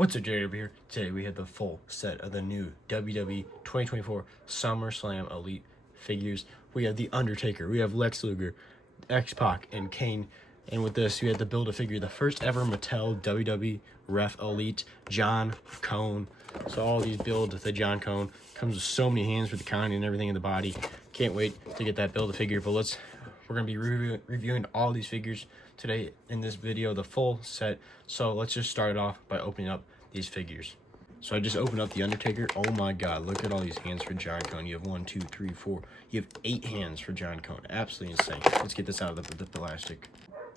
What's up, JW here? Today we have the full set of the new WWE 2024 SummerSlam Elite figures. We have The Undertaker, we have Lex Luger, X-Pac, and Kane. And with this, we had to build a figure, the first ever Mattel WWE Ref Elite, John Cone. So all these builds with the John Cone. Comes with so many hands for the counting and everything in the body. Can't wait to get that build a figure, but we're going to be reviewing all these figures today in this video, the full set. So let's just start it off by opening up these figures. So I just opened up the Undertaker. Oh my god, look at all these hands for John Cone. You have 1, 2, 3, 4. You have 8 hands for John Cone. Absolutely insane. Let's get this out of the plastic.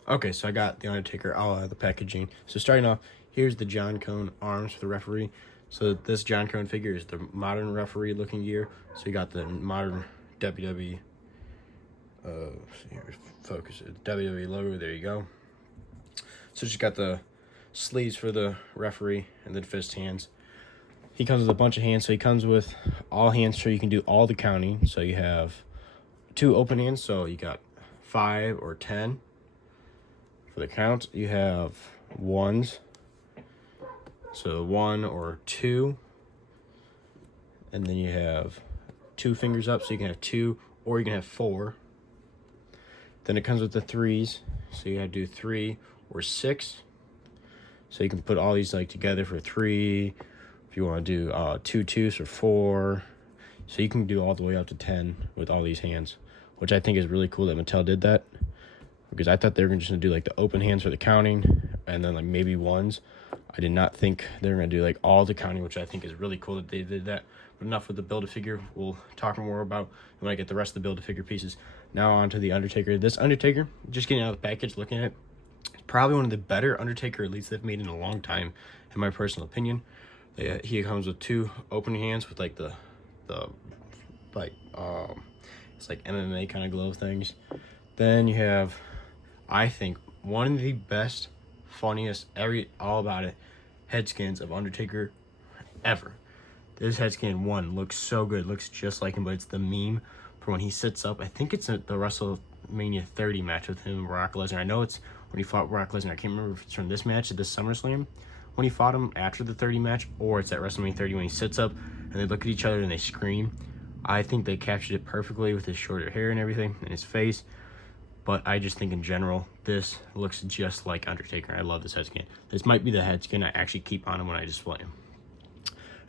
Okay, so I got the Undertaker all out of the packaging. So starting off, here's the John Cone arms for the referee. So this John Cone figure is the modern referee looking gear. So you got the modern WWE focus it. WWE logo, there you go. So just got the sleeves for the referee and then fist hands. He comes with a bunch of hands, so he comes with all hands so you can do all the counting. So you have 2 open hands, so you got 5 or 10 for the count. You have ones, so 1 or 2, and then you have 2 fingers up, so you can have 2 or you can have 4. Then it comes with the 3s, so you have to do 3 or 6. So you can put all these like together for 3. If you want to do 2 twos or 4. So you can do all the way up to 10 with all these hands, which I think is really cool that Mattel did that. Because I thought they were just going to do like the open hands for the counting and then like maybe ones. I did not think they were going to do like all the counting, which I think is really cool that they did that. But enough with the Build-A-Figure. We'll talk more about when I get the rest of the Build-A-Figure pieces. Now on to the Undertaker. This Undertaker, just getting out of the package, looking at it, it's probably one of the better Undertaker Elites they've made in a long time, in my personal opinion. He comes with 2 open hands with like it's like MMA kind of glove things. Then you have, I think, one of the best, funniest, all about it head skins of Undertaker ever. This head skin one looks so good, looks just like him, but it's the meme for when he sits up. I think it's at the WrestleMania 30 match with him and Brock Lesnar. I know it's when he fought Brock Lesnar. I can't remember if it's from this match at this SummerSlam when he fought him after the 30 match, or it's at WrestleMania 30 when he sits up and they look at each other and they scream. I think they captured it perfectly with his shorter hair and everything and his face. But I just think in general, this looks just like Undertaker. I love this head skin. This might be the head skin I actually keep on him when I display him.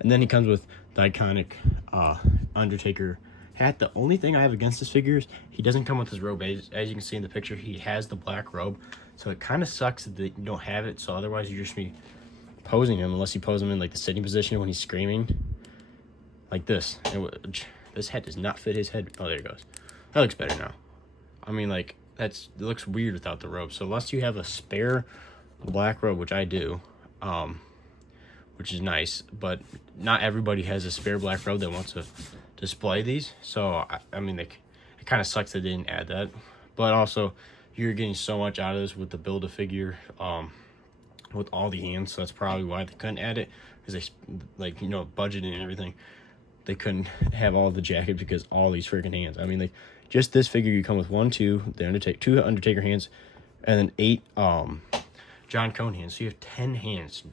And then he comes with the iconic Undertaker hat. The only thing I have against this figure is he doesn't come with his robe. As you can see in the picture, he has the black robe. So it kind of sucks that you don't have it. So otherwise, you just be posing him, unless you pose him in like the sitting position when he's screaming. Like this. This head does not fit his head. Oh, there it goes. That looks better now. I mean, like, it looks weird without the robe. So unless you have a spare black robe, which I do, which is nice, but not everybody has a spare black robe that wants to display these. So I mean, it kind of sucks that they didn't add that. But also, you're getting so much out of this with the Build-A-Figure, with all the hands. So that's probably why they couldn't add it, because they, like, you know, budgeting and everything. They couldn't have all the jacket because all these freaking hands. I mean, like, just this figure, you come with 1, 2, the Undertaker, 2 Undertaker hands, and then 8 John Cone hands. So you have 10 hands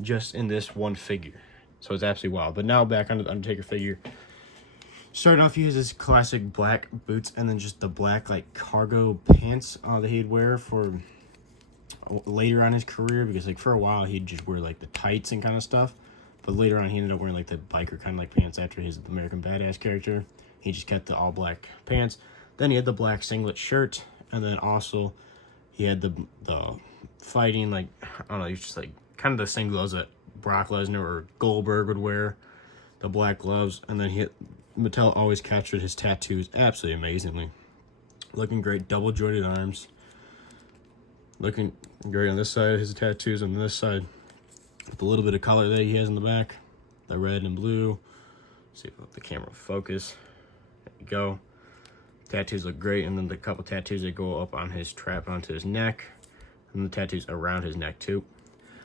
just in this one figure. So it's absolutely wild. But now back onto the Undertaker figure. Starting off, he has his classic black boots and then just the black like cargo pants that he'd wear for later on in his career, because like for a while he'd just wear like the tights and kind of stuff. But later on, he ended up wearing like the biker kind of like pants after his American Badass character. He just kept the all black pants. Then he had the black singlet shirt, and then also he had the fighting, like, I don't know, he's just like kind of the same gloves that Brock Lesnar or Goldberg would wear, the black gloves. And then Mattel always captured his tattoos absolutely amazingly. Looking great, double jointed arms. Looking great on this side, his tattoos on this side. With a little bit of color that he has in the back, the red and blue. See if the camera will focus. There you go. Tattoos look great, and then the couple tattoos that go up on his strap onto his neck, and the tattoos around his neck too.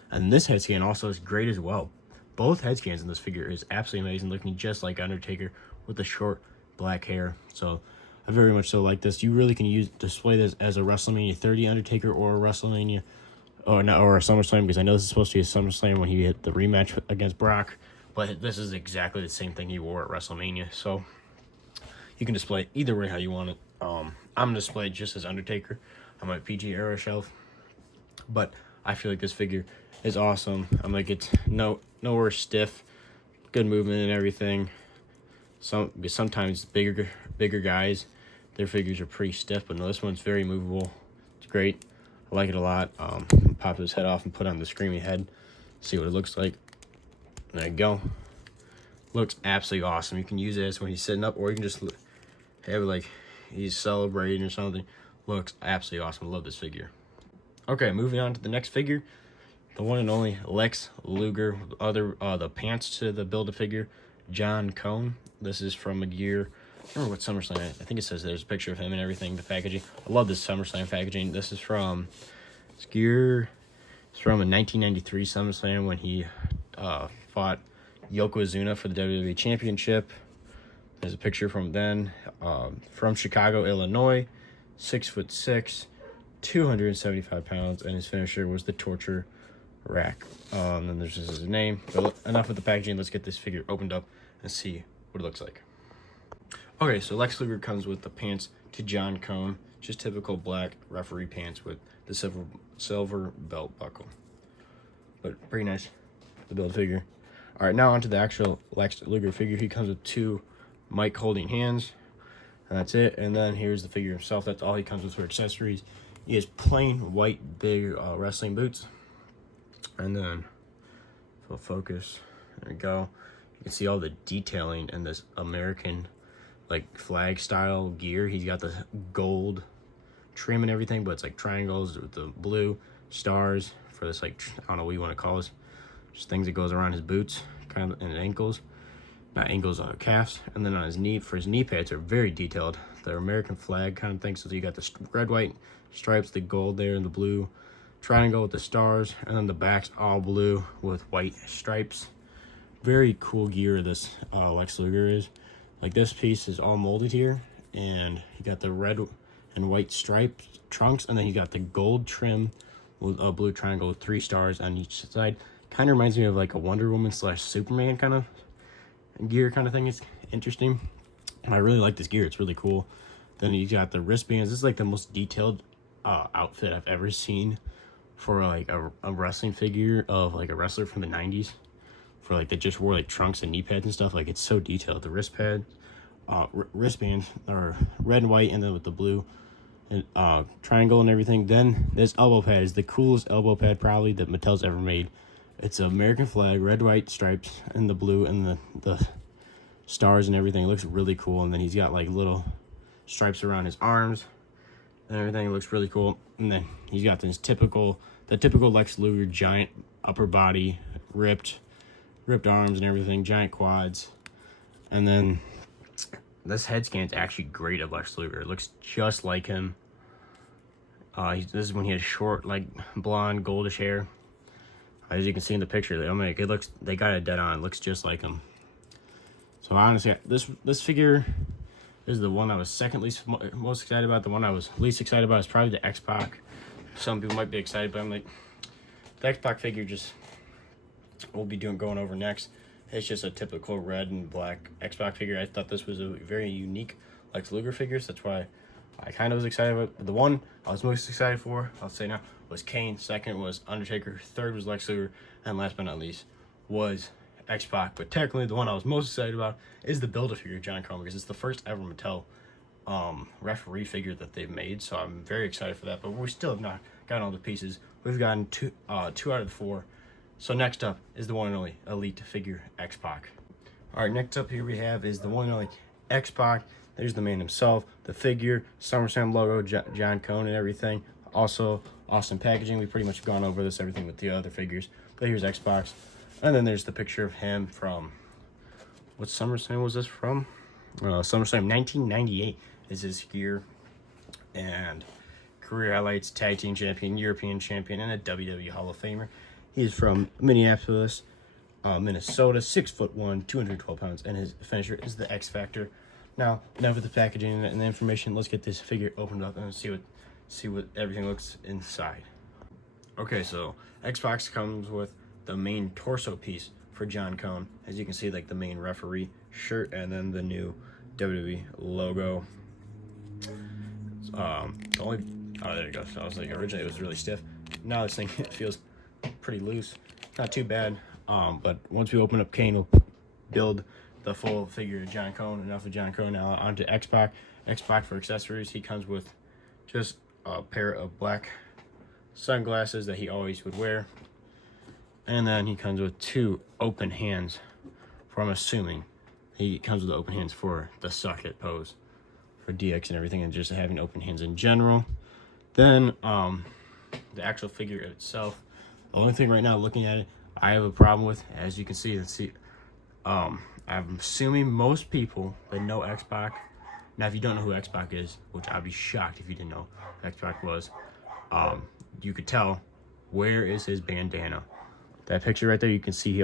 And this head scan also is great as well. Both head scans in this figure is absolutely amazing, looking just like Undertaker with the short black hair. So I very much so like this. You really can display this as a WrestleMania 30 Undertaker or a WrestleMania or not, or a SummerSlam, because I know this is supposed to be a SummerSlam when he hit the rematch against Brock, but this is exactly the same thing he wore at WrestleMania. So you can display it either way how you want it. I'm gonna display it just as Undertaker on my PG era shelf, but I feel like this figure is awesome. I'm like, it's nowhere stiff, good movement and everything. Sometimes bigger guys, their figures are pretty stiff, but no, this one's very movable. It's great. I like it a lot. Pop his head off and put on the screaming head. See what it looks like. There you go. Looks absolutely awesome. You can use this when he's sitting up, or you can just have it like he's celebrating or something. Looks absolutely awesome. I love this figure. Okay, moving on to the next figure. The one and only Lex Luger. The pants to the Build-A-Figure, John Cone. This is from a gear. I don't remember what SummerSlam. I think it says there's a picture of him and everything. The packaging. I love this SummerSlam packaging. This is from this gear. It's from a 1993 SummerSlam when he fought Yokozuna for the WWE Championship. There's a picture from then. From Chicago, Illinois. 6'6", 275 pounds, and his finisher was the torture rack. Then there's just his name. But enough with the packaging. Let's get this figure opened up and see what it looks like. Okay, so Lex Luger comes with the pants to John Cone, just typical black referee pants with the silver belt buckle. But pretty nice, the build figure. All right, now onto the actual Lex Luger figure. He comes with 2 mic holding hands, and that's it. And then here's the figure himself. That's all he comes with for accessories. He has plain white big wrestling boots. And then, full focus, there we go. You can see all the detailing in this American like flag style gear. He's got the gold trim and everything, but it's like triangles with the blue stars for this, like, I don't know what you want to call this, just things that goes around his boots, kind of, and ankles, not ankles, calves. And then on his knee, for his knee pads, are very detailed. They're American flag kind of thing. So you got the red, white stripes, the gold there, and the blue triangle with the stars, and then the back's all blue with white stripes. Very cool gear this Lex Luger is. Like, this piece is all molded here, and you got the red and white striped trunks, and then you got the gold trim with a blue triangle with 3 stars on each side. Kind of reminds me of like a Wonder Woman / Superman kind of gear kind of thing. It's interesting. I really like this gear. It's really cool. Then you got the wristbands. This is like the most detailed outfit I've ever seen for like a wrestling figure of like a wrestler from the 90s. For like, they just wore like trunks and knee pads and stuff. Like, it's so detailed. The wristbands are red and white, and then with the blue and triangle and everything. Then this elbow pad is the coolest elbow pad probably that Mattel's ever made. It's an American flag, red, white stripes, and the blue, and the stars and everything. It looks really cool. And then he's got like little stripes around his arms and everything. It looks really cool. And then he's got this typical Lex Luger giant upper body, ripped arms and everything, giant quads. And then this head scan's actually great of Lex Luger. It looks just like him. This is when he had short, like, blonde, goldish hair. As you can see in the picture, they got it dead on. It looks just like him. So honestly, this figure is the one I was most excited about. The one I was least excited about is probably the X-Pac. Some people might be excited, but I'm like, the X-Pac figure just we'll be going over next. It's just a typical red and black X-Pac figure. I thought this was a very unique Lex Luger figure, so that's why I kind of was excited about it. The one I was most excited for, I'll say now, was Kane. Second was Undertaker. Third was Lex Luger. And last but not least was X-Pac. But technically, the one I was most excited about is the Build-A-Figure John Cone, because it's the first ever Mattel referee figure that they've made. So I'm very excited for that. But we still have not gotten all the pieces. We've gotten two out of the 4. So next up is the one and only Elite figure X-Pac. All right, next up here we have is the one and only X-Pac. There's the man himself, the figure, SummerSlam logo, John Cone and everything. Also, awesome packaging. We've pretty much gone over this, everything with the other figures. But here's X-Pac. And then there's the picture of him from, what SummerSlam was this from? SummerSlam 1998 is his gear. And career highlights, tag team champion, European champion, and a WWE Hall of Famer. He's from Minneapolis, Minnesota, 6'1", 212 pounds, and his finisher is the X Factor. Now, enough with the packaging and the information. Let's get this figure opened up and see what everything looks inside. Okay, so Xbox comes with the main torso piece for John Cone. As you can see, like the main referee shirt, and then the new WWE logo. The only there you go. So I was like, originally it was really stiff. Now this thing it feels pretty loose. Not too bad. But once we open up Kane, we'll build the full figure of John Cone. Enough of John Cone. Now onto Xbox. Xbox for accessories. He comes with just a pair of black sunglasses that he always would wear, and then he comes with 2 open hands. For I'm assuming he comes with open hands for the suck it pose for DX and everything, and just having open hands in general. Then the actual figure itself, the only thing right now looking at it I have a problem with, as you can see, I'm assuming most people that know Xbox. Now, if you don't know who Xbox is, which I'd be shocked if you didn't know who Xbox was, you could tell, where is his bandana? That picture right there, you can see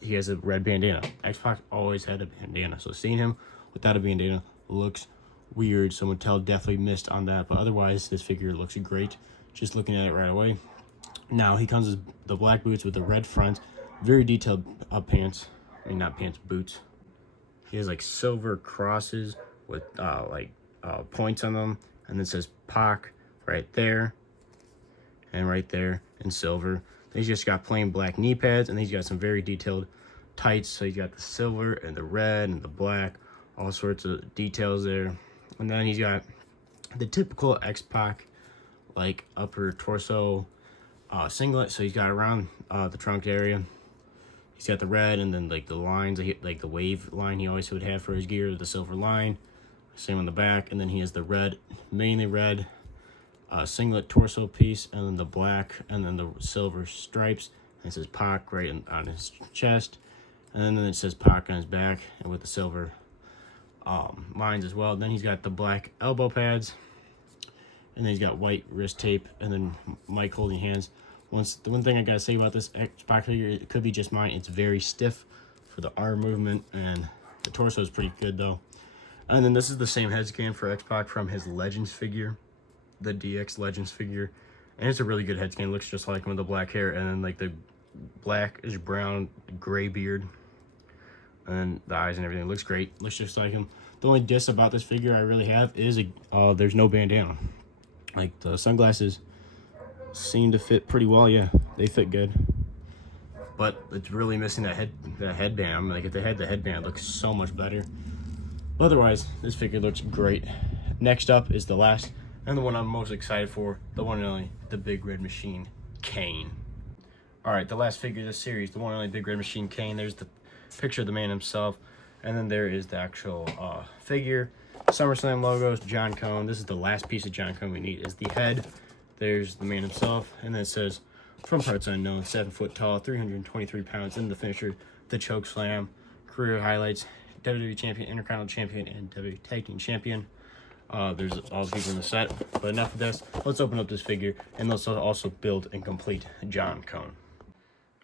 he has a red bandana. Xbox always had a bandana, so seeing him without a bandana looks weird. So Mattel definitely missed on that, but otherwise this figure looks great just looking at it right away. Now he comes with the black boots with the red front, very detailed pants. I mean, not pants, boots. He has like silver crosses with points on them, and then it says Pac right there and right there in silver. Then he's just got plain black knee pads, and then he's got some very detailed tights. So he's got the silver and the red and the black, all sorts of details there. And then he's got the typical X-Pac like upper torso singlet. So he's got around the trunk area. He's got the red, and then like the lines, like the wave line he always would have for his gear, the silver line. Same on the back, and then he has the red, mainly red singlet torso piece, and then the black, and then the silver stripes. And it says Pac right on his chest, and then it says Pac on his back, and with the silver lines as well. Then he's got the black elbow pads, and then he's got white wrist tape, and then Mike holding hands. The one thing I gotta say about this Xbox figure, it could be just mine, it's very stiff for the arm movement, and the torso is pretty good though. And then this is the same head scan for X-Pac from his Legends figure, the DX Legends figure. And it's a really good head scan. It looks just like him with the black hair, and then like the blackish brown gray beard. And then the eyes and everything. It looks great. Looks just like him. The only diss about this figure I really have is there's no bandana. Like the sunglasses seem to fit pretty well. Yeah, they fit good. But it's really missing that headband. Like if they had the headband, it looks so much better. Otherwise, this figure looks great. Next up is the last, and the one I'm most excited for, the one and only, the Big Red Machine, Kane. Alright, the last figure of this series, the one and only Big Red Machine, Kane. There's the picture of the man himself, and then there is the actual figure. SummerSlam logos, John Cone. This is the last piece of John Cone we need, is the head. There's the man himself, and then it says, from parts unknown, 7 foot tall, 323 pounds, in the finisher, the choke slam, career highlights, WWE Champion, Intercontinental Champion, and WWE Tag Team Champion. There's all the people in the set. But enough of this. Let's open up this figure, and let's also build and complete John Cone.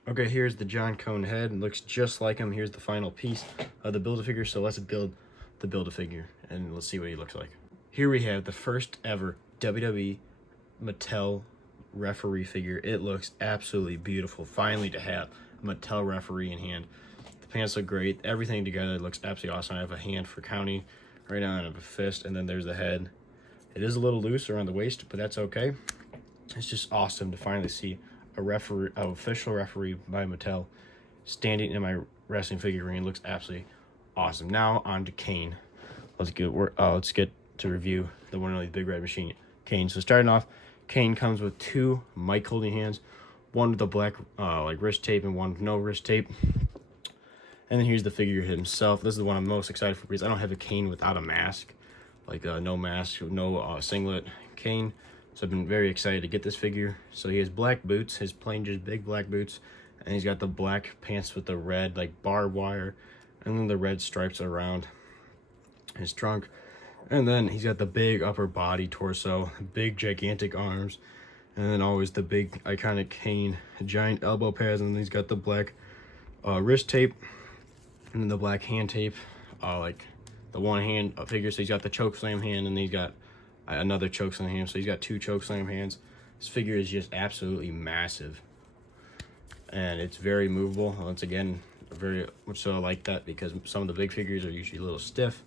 Okay, here's the John Cone head. It looks just like him. Here's the final piece of the Build-A-Figure. So let's build the Build-A-Figure, and let's see what he looks like. Here we have the first ever WWE Mattel referee figure. It looks absolutely beautiful. Finally to have a Mattel referee in hand. Pants look great. Everything together looks absolutely awesome. I have a hand for counting right now, and I have a fist, and then there's the head. It is a little loose around the waist, but that's okay. It's just awesome to finally see an official referee by Mattel standing in my wrestling figurine. It looks absolutely awesome. Now on to Kane. Let's get to review the one and only Big Red Machine, Kane. So starting off, Kane comes with 2 mic holding hands, one with the black like wrist tape and one with no wrist tape. And then here's the figure himself. This is the one I'm most excited for because I don't have a Kane without a mask. Like no mask, no singlet Kane. So I've been very excited to get this figure. So he has black boots, his plain just big black boots. And he's got the black pants with the red like barbed wire. And then the red stripes around his trunk. And then he's got the big upper body torso, big gigantic arms. And then always the big iconic Kane, giant elbow pads. And then he's got the black wrist tape. And then the black hand tape, like the one hand figure. So he's got the choke slam hand, and then he's got another choke slam hand. So he's got 2 choke slam hands. This figure is just absolutely massive, and it's very movable. Once again, very much so I like that, because some of the big figures are usually a little stiff.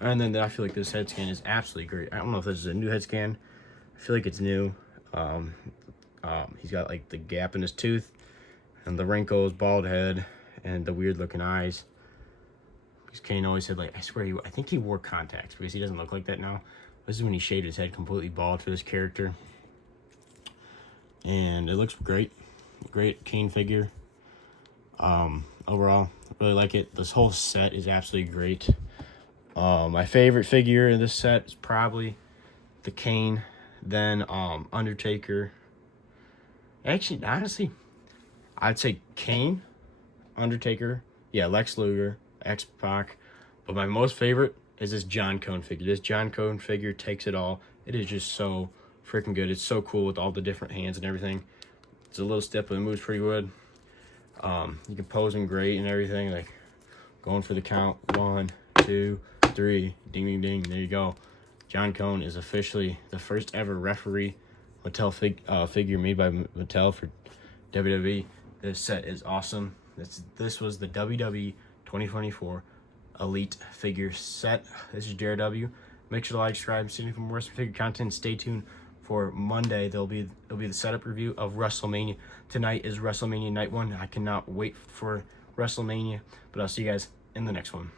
And then I feel like this head scan is absolutely great. I don't know if this is a new head scan. I feel like it's new. He's got like the gap in his tooth and the wrinkles, bald head, and the weird looking eyes. Because Kane always said, like, I swear I think he wore contacts, because he doesn't look like that now. This is when he shaved his head completely bald for this character. And it looks great. Great Kane figure. Overall, I really like it. This whole set is absolutely great. My favorite figure in this set is probably the Kane, then Undertaker. Actually, honestly, I'd say Kane, Undertaker, yeah, Lex Luger, X-Pac, but my most favorite is this John Cone figure. This John Cone figure takes it all. It is just so freaking good. It's so cool with all the different hands and everything. It's a little stiff, but it moves pretty good. You can pose him great and everything, like going for the count. 1, 2, 3, ding, ding, ding. There you go. John Cone is officially the first ever referee Mattel figure made by Mattel for WWE. This set is awesome. This was the WWE 2024 Elite figure set. This is Jared W. Make sure to like, subscribe, see me for more wrestling figure content. Stay tuned for Monday. It'll be the setup review of WrestleMania. Tonight is WrestleMania Night 1. I cannot wait for WrestleMania, but I'll see you guys in the next one.